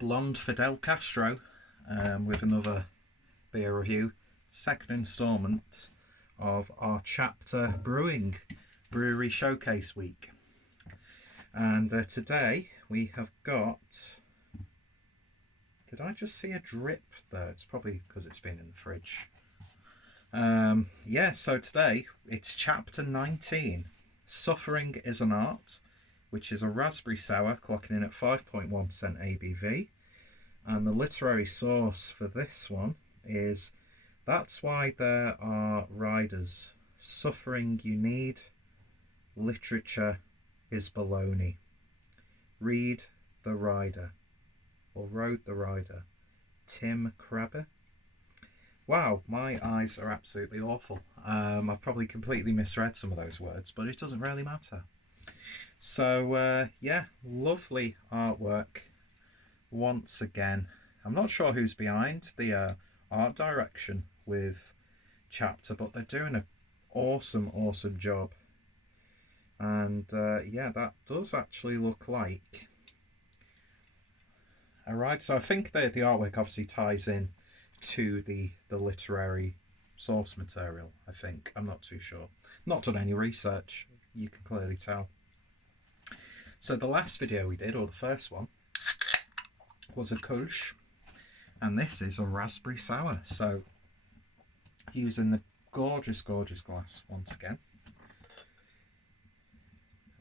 Blonde Fidel Castro with another beer review, second instalment of our chapter Brewing Brewery Showcase Week. And today we have got... Did I just see a drip there? It's probably because it's been in the fridge. So today it's chapter 19, Suffering is an Art, which is a raspberry sour clocking in at 5.1% ABV. And the literary source for this one is That's Why There Are Riders. Suffering You Need. Literature is baloney. Read the Rider, or Rode the Rider. Tim Krabbé. Wow, my eyes are absolutely awful. I've probably completely misread some of those words, but it doesn't really matter. So, lovely artwork once again. I'm not sure who's behind the art direction with Chapter, but they're doing an awesome job. And that does actually look like... Alright, so I think the artwork obviously ties in to the literary source material, I think. I'm not too sure. Not done any research, you can clearly tell. So the last video we did, or the first one, was a Kolsch, and this is a raspberry sour. So using the gorgeous glass once again.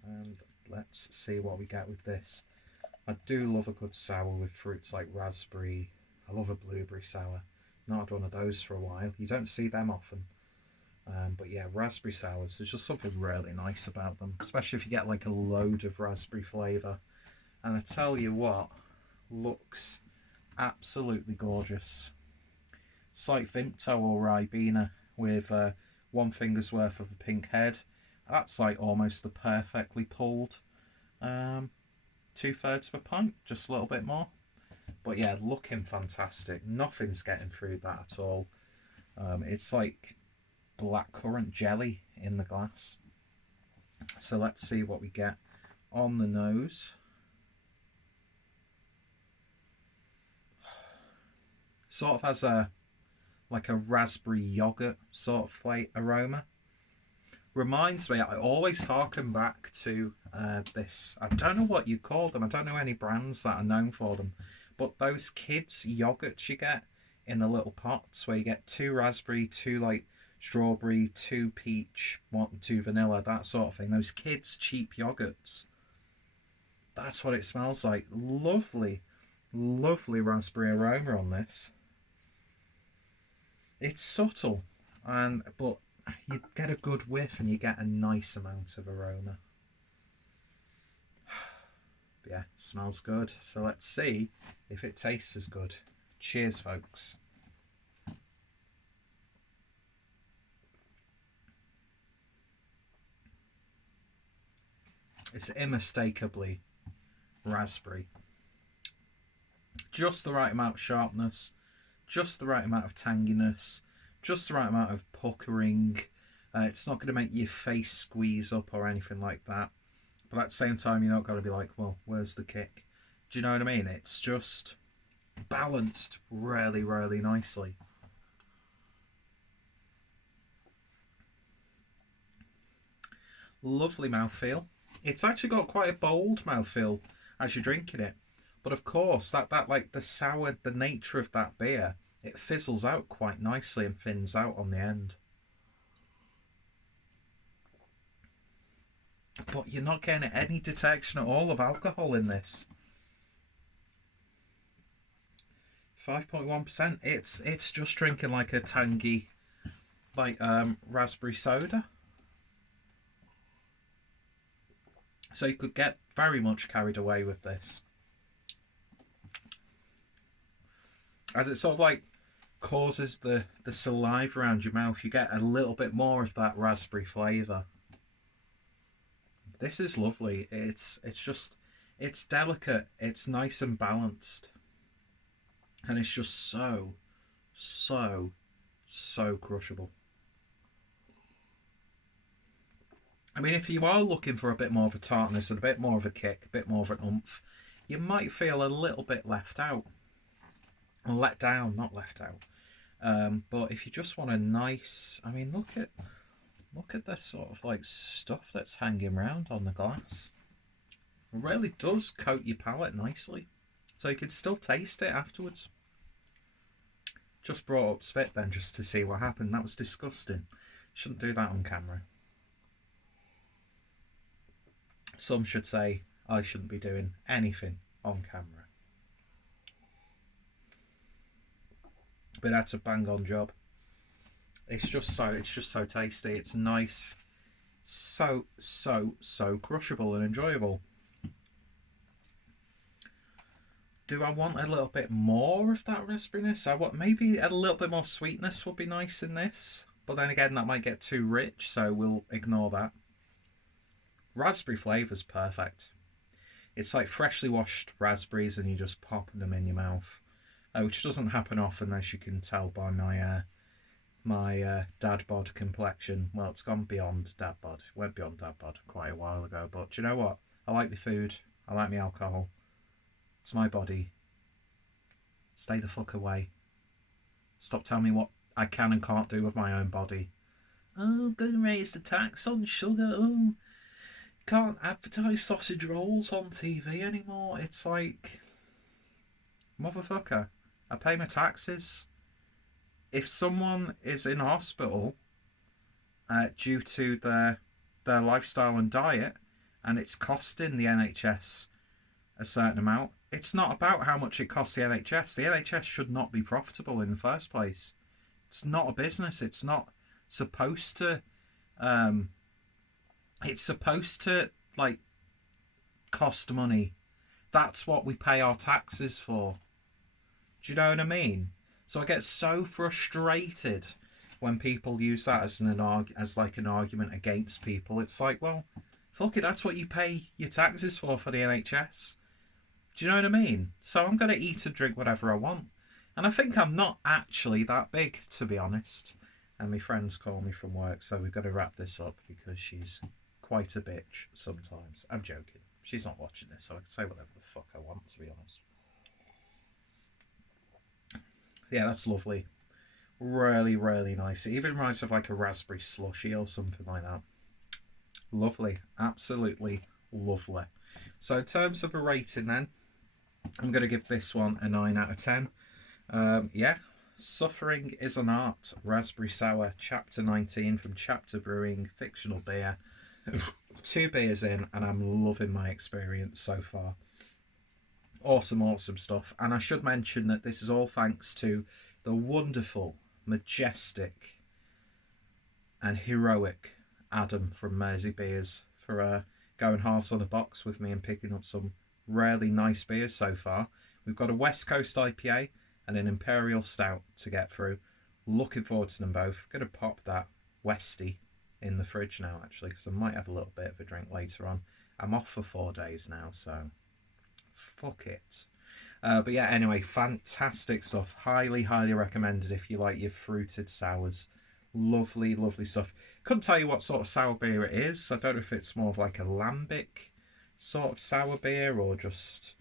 And let's see what we get with this. I do love a good sour with fruits like raspberry. I love a blueberry sour. Not had one of those for a while. You don't see them often. But yeah, raspberry sours, there's just something really nice about them, especially if you get like a load of raspberry flavour. And I tell you what, looks absolutely gorgeous. It's like Vimto or Ribena with 1 finger's worth of a pink head. That's like almost the perfectly pulled 2/3 of a pint, just a little bit more. But yeah, looking fantastic. Nothing's getting through that at all. It's like blackcurrant jelly in the glass. So let's see what we get on the nose. Sort of has a raspberry yogurt sort of aroma. Reminds me, I always harken back to this. I don't know what you call them. I don't know any brands that are known for them. But those kids' yogurts you get in the little pots where you get 2 raspberry, 2 like strawberry, 2 peach, 2 vanilla, that sort of thing. Those kids' cheap yogurts. That's what it smells like. Lovely raspberry aroma on this. It's subtle, but you get a good whiff and you get a nice amount of aroma. But yeah, smells good. So let's see if it tastes as good. Cheers, folks. It's unmistakably raspberry. Just the right amount of sharpness, just the right amount of tanginess, just the right amount of puckering. It's not going to make your face squeeze up or anything like that. But at the same time, you're not going to be like, well, where's the kick? Do you know what I mean? It's just balanced really nicely. Lovely mouthfeel. It's actually got quite a bold mouthfeel as you're drinking it. But of course, that like the sour, the nature of that beer, it fizzles out quite nicely and thins out on the end. But you're not getting any detection at all of alcohol in this. 5.1%. It's just drinking like a tangy, like raspberry soda. So you could get very much carried away with this. As it sort of like causes the saliva around your mouth, you get a little bit more of that raspberry flavour. This is lovely. It's delicate. It's nice and balanced. And it's just so crushable. I mean, if you are looking for a bit more of a tartness and a bit more of a kick, a bit more of an oomph, you might feel a little bit left out. Or let down, not left out. But if you just want a nice, I mean, look at the sort of like stuff that's hanging around on the glass. It really does coat your palate nicely, so you can still taste it afterwards. Just brought up spit then just to see what happened. That was disgusting. Shouldn't do that on camera. Some should say I shouldn't be doing anything on camera. But that's a bang on job. It's just so tasty. It's nice, so crushable and enjoyable. Do I want a little bit more of that raspberryness? I want maybe a little bit more sweetness would be nice in this, but then again that might get too rich, so we'll ignore that. Raspberry flavour's perfect. It's like freshly washed raspberries and you just pop them in your mouth, which doesn't happen often, as you can tell by my dad bod complexion. Well, it's gone beyond dad bod. It went beyond dad bod quite a while ago, but do you know what? I like my food. I like my alcohol. It's my body. Stay the fuck away. Stop telling me what I can and can't do with my own body. Oh, I'm going to raise the tax on sugar. Oh, can't advertise sausage rolls on TV anymore. It's like, motherfucker, I pay my taxes. If someone is in hospital due to their lifestyle and diet, and it's costing the NHS a certain amount, it's not about how much it costs the NHS. The NHS should not be profitable in the first place. It's not a business. It's not supposed to. It's supposed to like cost money. That's what we pay our taxes for. Do you know what I mean? So I get so frustrated when people use that as an argument against people. It's like, well, fuck it. That's what you pay your taxes for the NHS. Do you know what I mean? So I'm going to eat and drink whatever I want. And I think I'm not actually that big, to be honest. And my friends call me from work, so we've got to wrap this up because she's quite a bitch sometimes. I'm joking. She's not watching this, so I can say whatever the fuck I want, to be honest. Yeah, that's lovely. Really, really nice. It even reminds me of like a raspberry slushy or something like that. Lovely. Absolutely lovely. So in terms of a rating then, I'm going to give this one a 9 out of 10. Yeah, Suffering is an Art, Raspberry Sour, Chapter 19 from Untappd Brewing, fictional beer. 2 beers in and I'm loving my experience so far. Awesome stuff. And I should mention that this is all thanks to the wonderful, majestic and heroic Adam from Mersey Beers for going halves on a box with me and picking up some really nice beers so far. We've got a West Coast IPA and an Imperial Stout to get through. Looking forward to them both. Going to pop that Westie in the fridge now, actually, because I might have a little bit of a drink later on. I'm off for 4 days now, so fuck it. But yeah, anyway, fantastic stuff. Highly recommended if you like your fruited sours. Lovely stuff. Couldn't tell you what sort of sour beer it is. I don't know if it's more of like a lambic sort of sour beer or just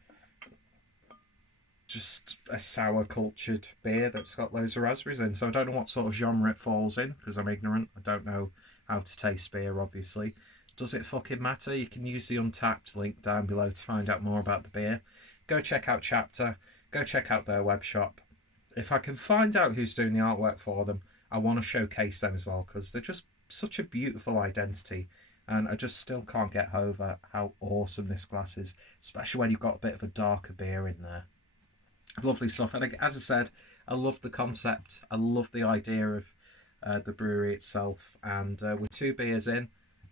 a sour cultured beer that's got loads of raspberries in. So I don't know what sort of genre it falls in because I'm ignorant. I don't know how to taste beer, obviously. Does it fucking matter? You can use the Untappd link down below to find out more about the beer. Go check out Chapter. Go check out their web shop. If I can find out who's doing the artwork for them, I want to showcase them as well because they're just such a beautiful identity. And I just still can't get over how awesome this glass is, especially when you've got a bit of a darker beer in there. Lovely stuff. And as I said, I love the concept. I love the idea of the brewery itself. And with 2 beers in,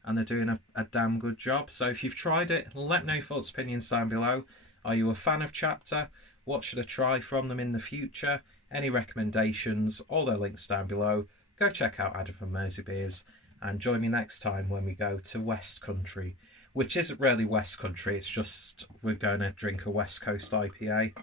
and they're doing a damn good job. So if you've tried it, let me know your thoughts, opinions down below. Are you a fan of Chapter? What should I try from them in the future? Any recommendations? All their links down below. Go check out Adam from Mersey Beers. And join me next time when we go to West Country, which isn't really West Country, it's just we're going to drink a West Coast IPA.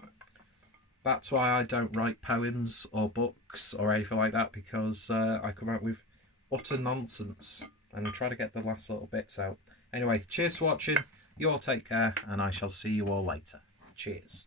That's why I don't write poems or books or anything like that, because I come out with utter nonsense and try to get the last little bits out. Anyway, cheers for watching, you all take care, and I shall see you all later. Cheers.